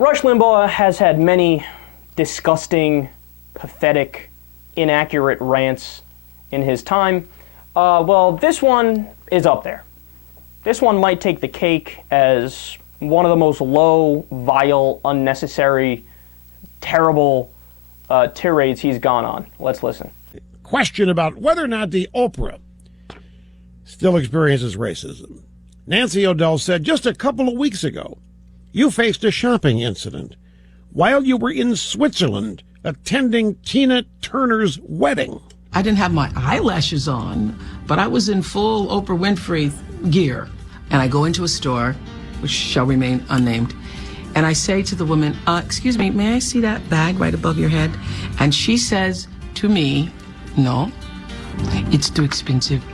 Rush Limbaugh has had many disgusting, pathetic, inaccurate rants in his time. Well, this one is up there. This one might take the cake as one of the most low, vile, unnecessary, terrible tirades he's gone on. Let's listen. Question about whether or not the Oprah still experiences racism. Nancy O'Dell said just a couple of weeks ago, you faced a shopping incident while you were in Switzerland attending Tina Turner's wedding. I didn't have my eyelashes on, but I was in full Oprah Winfrey gear. And I go into a store, which shall remain unnamed, and I say to the woman, excuse me, may I see that bag right above your head? And she says to me, no, it's too expensive.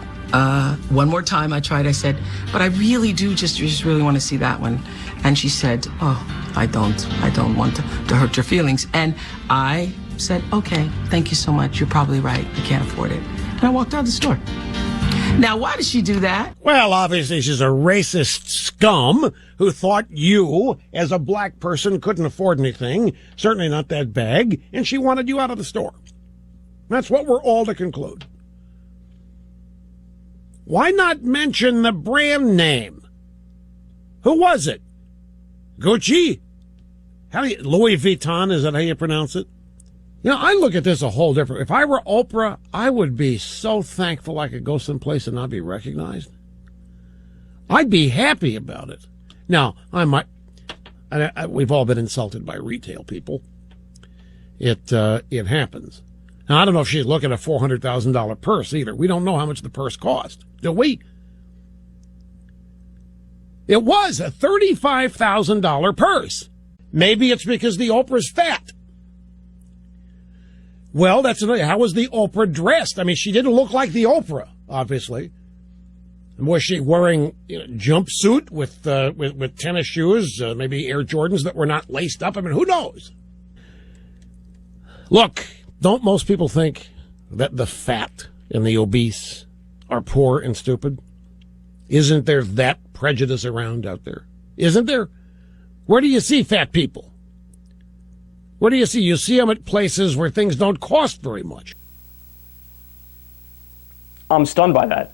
One more time I tried, I said, but I really do just really want to see that one. And she said, oh, I don't want to hurt your feelings. And I said, okay, thank you so much. You're probably right. I can't afford it. And I walked out of the store. Now, why did she do that? Well, obviously she's a racist scum who thought you, as a black person, couldn't afford anything, certainly not that bag, and she wanted you out of the store. That's what we're all to conclude. Why not mention the brand name? Who was it? Gucci? Louis Vuitton, is that how you pronounce it? You know, I look at this a whole different. If I were Oprah, I would be so thankful I could go someplace and not be recognized. I'd be happy about it. Now, we've all been insulted by retail people. It happens. Now, I don't know if she's looking at a $400,000 purse either. We don't know how much the purse cost, do we? It was a $35,000 purse. Maybe it's because the Oprah's fat. Well, that's another. How was the Oprah dressed? I mean, she didn't look like the Oprah, obviously. Was she wearing jumpsuit with tennis shoes, maybe Air Jordans that were not laced up? I mean, who knows? Look, don't most people think that the fat and the obese are poor and stupid? Isn't there that prejudice around out there? Isn't there? Where do you see fat people? What do you see? You see them at places where things don't cost very much. I'm stunned by that.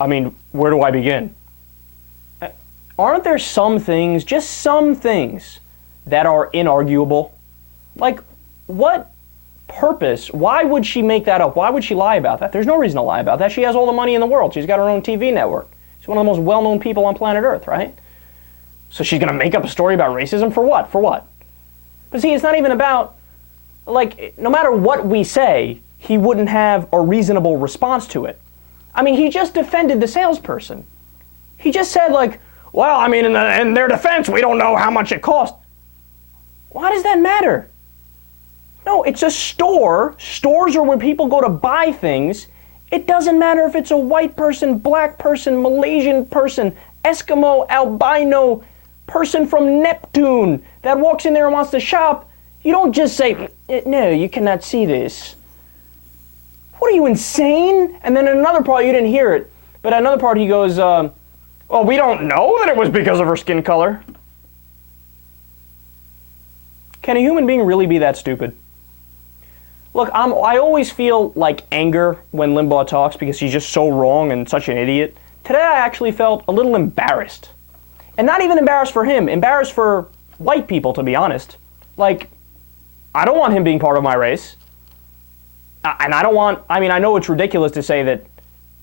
I mean, where do I begin? Aren't there some things, just some things, that are inarguable? Like, what purpose? Why would she make that up? Why would she lie about that? There's no reason to lie about that. She has all the money in the world. She's got her own TV network. She's one of the most well-known people on planet Earth, right? So she's going to make up a story about racism for what? For what? But see, it's not even about, like, no matter what we say, he wouldn't have a reasonable response to it. I mean, he just defended the salesperson. He just said, like, well, I mean, in their defense, we don't know how much it cost. Why does that matter? No, it's a store. Stores are where people go to buy things. It doesn't matter if it's a white person, black person, Malaysian person, Eskimo, albino person from Neptune that walks in there and wants to shop. You don't just say, no, you cannot see this. What are you, insane? And then in another part, you didn't hear it, but at another part he goes, well, we don't know that it was because of her skin color. Can a human being really be that stupid? Look, I always feel like anger when Limbaugh talks because he's just so wrong and such an idiot. Today I actually felt a little embarrassed. And not even embarrassed for him, embarrassed for white people, to be honest. Like, I don't want him being part of my race. And I don't want, I mean, I know it's ridiculous to say that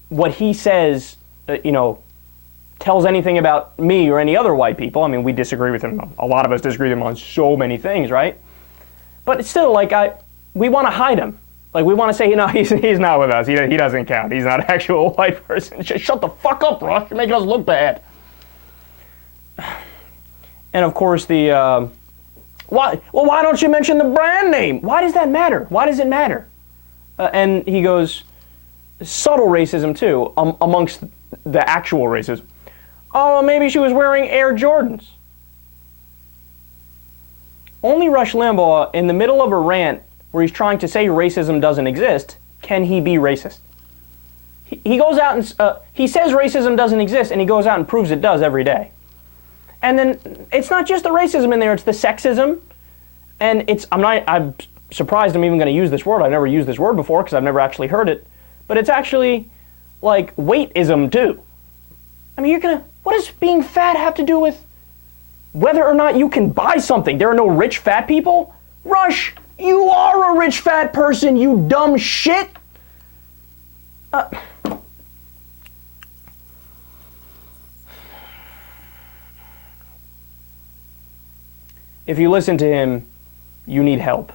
what he says, tells anything about me or any other white people. I mean, we disagree with him. A lot of us disagree with him on so many things, right? But it's still, like, we want to hide him. Like, we want to say, he's not with us. He doesn't count. He's not an actual white person. Just shut the fuck up, Rush. You're making us look bad. And of course why don't you mention the brand name? Why does that matter? Why does it matter? And he goes, subtle racism too, amongst the actual racism. Oh, maybe she was wearing Air Jordans. Only Rush Limbaugh, in the middle of a rant where he's trying to say racism doesn't exist, can he be racist. He goes out and he says racism doesn't exist, and he goes out and proves it does every day. And then it's not just the racism in there, it's the sexism. And I'm surprised I'm even going to use this word. I've never used this word before because I've never actually heard it. But it's actually like weightism too. I mean, what does being fat have to do with whether or not you can buy something? There are no rich fat people? Rush, you are a rich fat person, you dumb shit. If you listen to him, you need help.